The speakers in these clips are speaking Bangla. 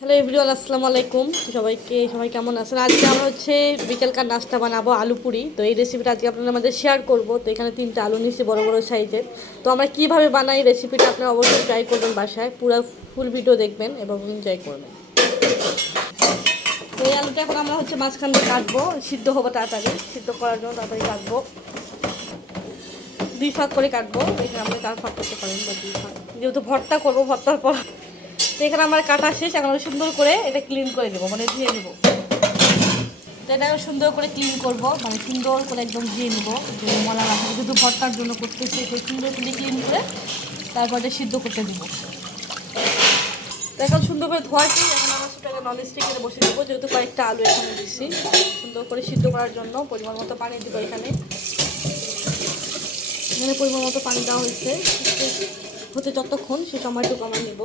হ্যালো এভরিওয়ান আসসালামু আলাইকুম সবাইকে, সবাই কেমন আছেন? আজকে আমরা হচ্ছে বিকেলকার নাস্তা বানাবো আলু পুরি। তো এই রেসিপিটা আজকে আপনাদের আমাদের শেয়ার করব। তো এখানে তিনটা আলু নিচ্ছি বড় বড় সাইজের। তো আমরা কীভাবে বানাই রেসিপিটা আপনারা অবশ্যই ট্রাই করবেন বাসায়। পুরো ফুল ভিডিও দেখবেন এবং এনজয় করবেন। তো এই আলুটা এখন আমরা হচ্ছে মাঝখান দিয়ে কাটবো। সিদ্ধ হব তাড়াতাড়ি। সিদ্ধ করার জন্য তাড়াতাড়ি কাটবো। দুই ফাঁক করে কাটবো। এখানে আমরা চার ফাঁক করতে পারেন বা দুই ফাঁক। যেহেতু ভর্তা করব, ভর্তার পর তো এখানে আমার কাটা শেষ, এখন আমরা সুন্দর করে এটা ক্লিন করে দেবো মানে ধুয়ে নেব। তো এটা আমি সুন্দর করে ক্লিন করব মানে সুন্দর করে একদম ধুয়ে নেব। যে মলা থাকে যেহেতু ভর্তার জন্য করতেছি তো সুন্দর করে ক্লিন করে তারপর এটা সিদ্ধ করতে দেবো। তো এখন সুন্দর করে ধোয়াছি, এখন আমরা সেটাকে নন স্টিকের বসে দেবো, যেহেতু কয়েকটা আলু এখানে দিচ্ছি। সুন্দর করে সিদ্ধ করার জন্য পরিমাণ মতো পানি দেবো এখানে। এখানে পরিমাণ মতো পানি দেওয়া হয়েছে। হতে যতক্ষণ সে সময়টুকু আমরা নেব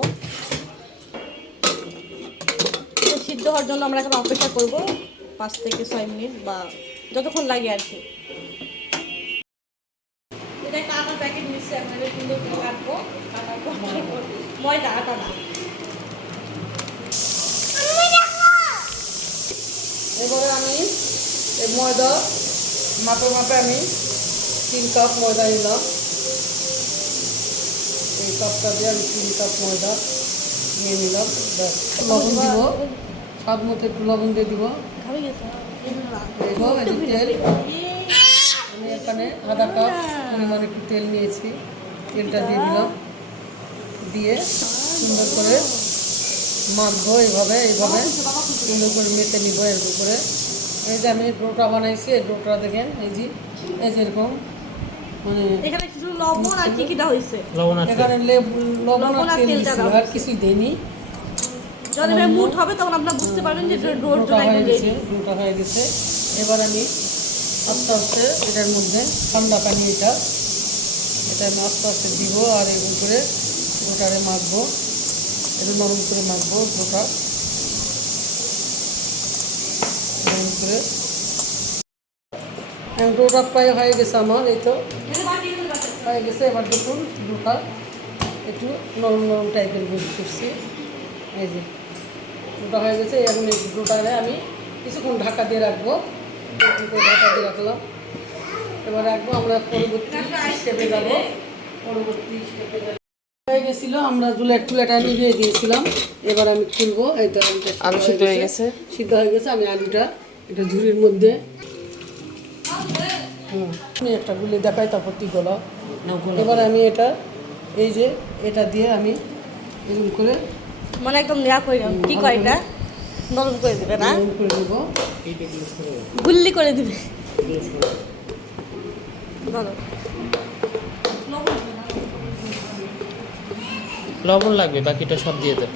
এটা সিদ্ধ হওয়ার জন্য আমরা এখন অপেক্ষা করব পাঁচ থেকে ছয় মিনিট বা যতক্ষণ লাগে আর কি। না। এবারে আমি ময়দা, মাপে মাপে আমি তিন কাপ ময়দা নিলাম। এই কাপটা দিয়ে আমি তিন কাপ ময়দা নিয়ে নিলাম, ব্যাস। লবণ দিব। স্বাদ মতো একটু লবণ দিয়ে দিব। তেল। আমি এখানে আধা কাপ পরিমাণ একটু তেল নিয়েছি। তেলটা দিয়ে দিলাম। দিয়ে সুন্দর করে মাখবো এইভাবে এইভাবে সুন্দর করে মেখে নিব এর উপরে। এই যে আমি ডোটা বানাইছি এই ডোটা দেখেন এই যে এই যে এরকম মানে এখানে কিছু লবণ আর কি কি দেওয়া হয়েছে? এখানে লেবু লবণ আর তেল দিছি আর কিছুই দেয়নি যখন এবার মুঠ হবে তখন আপনারা বুঝতে পারবেন যে রোড ডোটা হয়ে গেছে ডোটা হয়ে গেছে। এবার আমি আস্তে আস্তে এটার মধ্যে ঠান্ডা পানি এটা এটা আমি আস্তে আস্তে দিব আর এরকম করে ডোটারে মাখবো একটু নরম করে মাখবো ডোটা নরম করে। ডোটা প্রায় হয়ে গেছে আমার এই তো। হয়ে গেছে এবার দেখুন ডোটা একটু নরম নরম টাইপের বুঝ করছি। এই যে। ডোটা হয়ে গেছে এখন এই ডোটারে আমি কিছুক্ষণ ঢাকা দিয়ে রাখব। ঢাকা দিয়ে রাখলাম। এবার রাখব আমরা পরবর্তী স্টেপে যাব। পরবর্তী স্টেপে যাব। হয়ে গেছিল আমরা জুলের চুলাটা নিভিয়ে দিয়েছিলাম। এবার আমি খুলবো এই তো আলু সিদ্ধ হয়ে গেছে। সিদ্ধ হয়ে গেছে আমি আলুটা এটা ঝুড়ির মধ্যে আমি একটা গুলি দেখাই তারপর তুই গলা এবার আমি এটা এই যে এটা দিয়ে আমি এরকম করে মানে একদম করে নেবেন। কি কয় এটা? নরম করে দিবে না? করে দেবো। গুল্লি করে দিবে। লবণ লাগবে বাকিটা সব দিয়ে দেন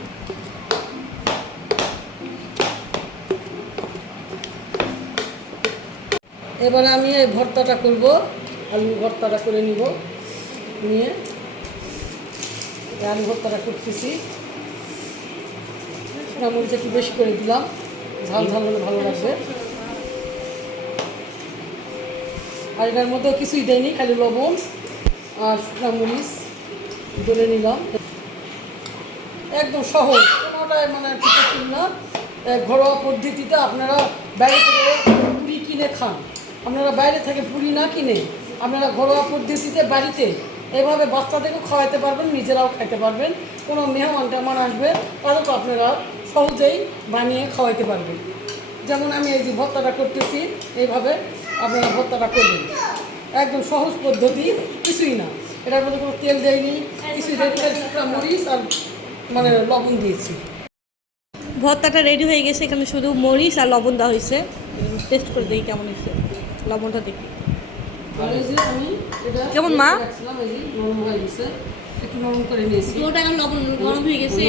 এবারে আমি এই ভর্তাটা করব আলু ভর্তাটা করে নিব নিয়ে। আলু ভর্তাটা করতেছি। শুকনা মরিচ একটু বেশি করে দিলাম, ঝাল ঝাল হলে ভালো লাগবে। আর এটার মধ্যেও কিছুই দেয়নি, খালি লবণ আর শুকনা মরিচ ধরে নিলাম। একদম সহজ, কোনোটাই মানে কিছু না। ঘরোয়া পদ্ধতিতে আপনারা বাইরে থেকে পুরি কিনে খান। আপনারা বাইরে থেকে পুরি না কিনে আপনারা ঘরোয়া পদ্ধতিতে বাড়িতে এভাবে বাচ্চাদেরকেও খাওয়াতে পারবেন, নিজেরাও খাইতে পারবেন। কোনো মেহমান টেহমান আসবে তাদেরকে আপনারা সহজেই বানিয়ে খাওয়াইতে পারবেন যেমন আমি এই যে ভর্তাটা করতেছি এইভাবে আপনারা ভর্তাটা করবেন। একদম সহজ পদ্ধতি কিছুই না। এটার মধ্যে কোনো তেল দেয়নি কিছুই দেয়নি মরিচ আর মানে লবণ দিয়েছি। ভর্তাটা রেডি হয়ে গেছে এখানে শুধু মরিচ আর লবণ দেওয়া হয়েছে। টেস্ট করে দেখি কেমন হয়েছে। লবণটা দেখি। কেমন মা? হয়ে একটু করে নিয়েছি। এখন লবণ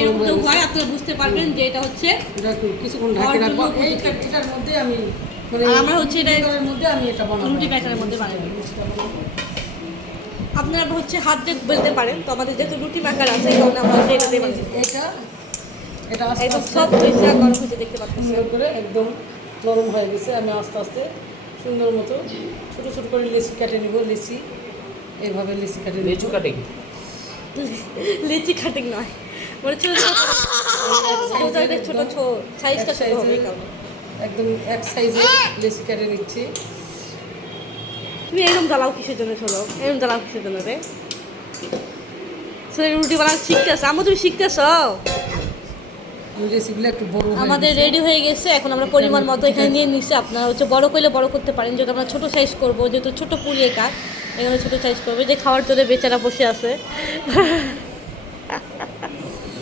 এরকম তো হয় আপনারা বুঝতে পারবেন যে এটা হচ্ছে এটা কিছুক্ষণ ঢাকে রাখব। এটার মধ্যে আমি মানে আর আমরা হচ্ছে এটা মধ্যে আমি এটা বানাবো। রুটি প্যাকারের মধ্যে বানাবো। আপনারা হচ্ছে হাত দিয়ে বেলতে পারেন তো আমাদের যেহেতু রুটি প্যাকার আছে এই কারণে আমরা হচ্ছে এটাতে বানাবো। এটা এটা আস্তে একদম আস্তে হয়েছে আর গরম হয়েছে দেখতে পাচ্ছেন। সুন্দর করে একদম নরম হয়ে গেছে। আমি আস্তে আস্তে সুন্দর মতো ছোটো ছোটো করে লেচি কেটে নিব। লেচি এইভাবে লেচি কাটে লিচু কাটিং। লিচি কাটিং নয়। মানে ছোট ছোট ছোট সাইজটা ছোট হবে একদম এক সাইজে লেসি কেটে নিচ্ছি। তুমি এরকম জ্বালাও কিসের জন্য চলো এরকম জ্বালাও কিসের জন্য রে? ছেলে রুটি বানানো শিখতেছ? আমু তুমি শিখতেছ? বড় আমাদের রেডি হয়ে গেছে এখন আমরা পরিমাণ মতো এখানে নিয়ে নিচ্ছি আপনারা হচ্ছে বড় করলে বড় করতে পারেন যেহেতু আমরা ছোটো সাইজ করব যেহেতু ছোটো পুড়িয়ে কাজ এখানে ছোটো সাইজ করব। যে খাওয়ার জন্য বেচারা বসে আছে।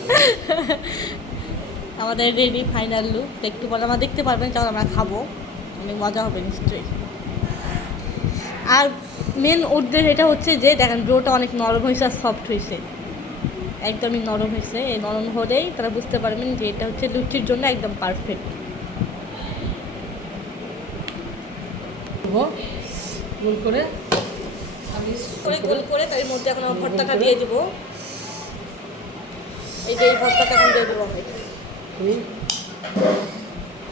আমাদের রেডি ফাইনাল লুক একটু পরে আমরা দেখতে পারবেন যখন আমরা খাব। অনেক মজা হবে নিশ্চয়ই। আর মেন ওদের এটা হচ্ছে যে দেখেন ডোটা অনেক নরম হয়েছে আর সফট হয়েছে। একদমই নরম হয়েছে। এই নরম হলেই তারা বুঝতে পারবেন যে এটা হচ্ছে লুচির জন্য একদম পারফেক্ট গোল করে। আমি গোল করে তার মধ্যে এখন ভর্তাটা দিয়ে দিব। এই যে এই ভর্তাটা এখন দিয়ে দেবো আমি।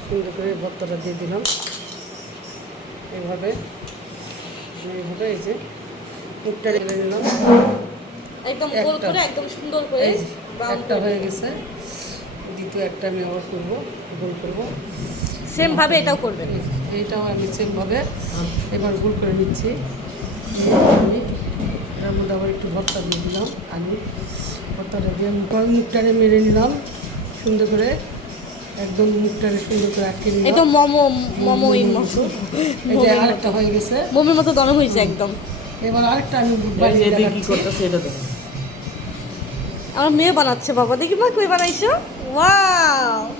সুন্দর করে ভর্তাটা দিয়ে দিলাম। এইভাবে এইভাবে এই যে মুখটা ঢেলে নিলাম। একদম গোল করে একদম সুন্দর করে একটা হয়ে গেছে। দ্বিতীয় একটা আমি আবার করব গোল করব। সেম ভাবে এটাও করবেন। এইটাও আমি সেমভাবে এবার গোল করে নিচ্ছি। এটার মধ্যে আবার একটু ভর্তা দিয়ে দিলাম আলু। ভর্তাটা দিয়ে মুখ- মুখটারে মেরে নিলাম সুন্দর করে একদম মুখটারে সুন্দর করে আটকে নিলাম। একদম মোমো মোমো এর মতো। এই যে আরেকটা হয়ে গেছে। মোমের মতো নরম হয়েছে একদম। এবার আরেকটা আমি এই বানিয়ে কি করতেছে এটা দেখো। আমার মেয়ে বানাচ্ছে বাবা। দেখি মা কই বানাইছো? ওয়াও!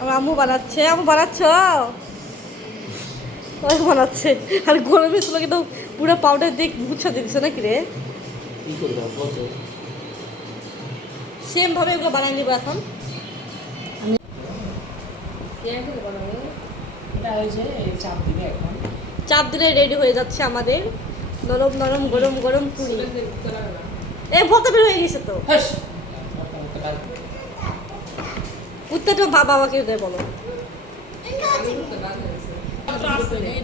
আমার আম্মু বানাচ্ছে। আম্মু বানাচ্ছ? বানাচ্ছে। আর গরমে ছিল কিন্তু পুরো পাউডার দিয়ে গুছা দিচ্ছে নাকি রে? সেম ভাবে এগুলো বানাই নিব এখন। এই চাপ দিলে রেডি হয়ে যাচ্ছে আমাদের। নরম নরম গরম গরম পুরি। এ ভর্তা বের হয়ে গেছে তো। উত্তরটা বাবা বাবাকে দেয় বলো।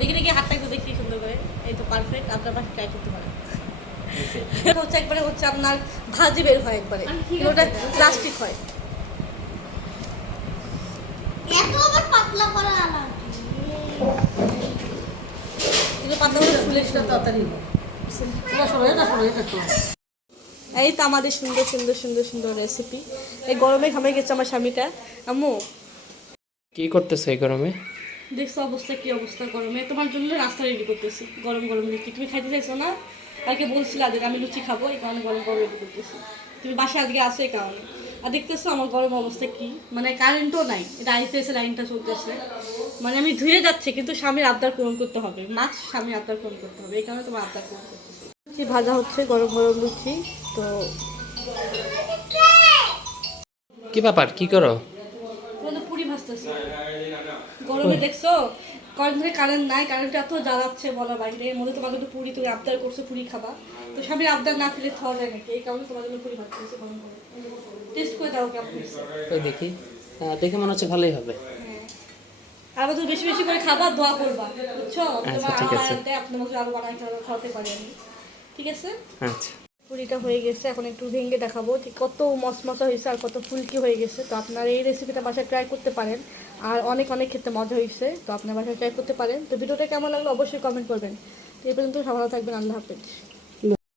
দেখি দেখি হাতটা একটু দেখি সুন্দর করে। এই তো পারফেক্ট আপনার ট্রাই করতে পারেন। হচ্ছে একবারে হচ্ছে আপনার ভাজি বের হয় একবারে। ওটা প্লাস্টিক হয়। পাতলা করা পাতলা করে ফুলে তাড়াতাড়ি। এই তো আমাদের সুন্দর সুন্দর সুন্দর সুন্দর রেসিপি এই গরমে ঘামে গেছে আমার স্বামীটা। আম্মু। কি করতেছে এই গরমে? দেখছ অবস্থা কি অবস্থা গরমে? তোমার জন্য রাস্তা রেডি করতেছি। গরম গরম লুচি তুমি খাইতে চাইছো না? কালকে বলছিল আজকে আমি লুচি খাব এই কারণে গরম গরম রেডি করতেছি। তুমি বাসায় আজকে আসো এই কারণে। আর দেখতেছো আমার গরম অবস্থা কি? মানে কারেন্টও নাই। এটা আইতে এসে লাইনটা চলতেছে। মানে আমি ধুয়ে যাচ্ছি কিন্তু স্বামীর আবদার পূরণ করতে হবে। মাছ স্বামীর আবদার পূরণ করতে হবে এই কারণে তোমার আবদার পূরণ করতেছি। লুচি ভাজা হচ্ছে গরম গরম লুচি। তো কি ব্যাপার? কি করো? পুরি ভাজতেছে। গরমে দেখছ? কয়েক ধরে কারেন্ট নাই কারেন্ট এত জ্বালাচ্ছে বলা বাইরে। এর মধ্যে তোমাকে তো পুরি তুমি আবদার করছ পুরি খাবা। তো স্বামীর আবদার না খাওয়া যায় নাকি? এই কারণে তোমার জন্য পুরি ভাজতেছে গরম গরম। টেস্ট করে দাও কেমন ওই দেখি। দেখে মনে হচ্ছে ভালোই হবে। হ্যাঁ। আর আবার বেশি বেশি করে খাবা দোয়া করবা বুঝছ? তোমার আরও। আপনার মতো আরও বানাই খাওয়াতে পারি আমি। ঠিক আছে? আচ্ছা। পুরিটা হয়ে গেছে, এখন একটু ভেঙে দেখাবো ঠিক কত মশমশা হয়েছে আর কত ফুলকি হয়ে গেছে। তো আপনারা এই রেসিপিটা বাসায় ট্রাই করতে পারেন। আর অনেক অনেক ক্ষেত্রে মজা হয়েছে, তো আপনার বাসায় ট্রাই করতে পারেন। তো ভিডিওটা কেমন লাগল অবশ্যই কমেন্ট করবেন। তো এই পর্যন্ত সবাই থাকবেন, আল্লাহ হাফেজ।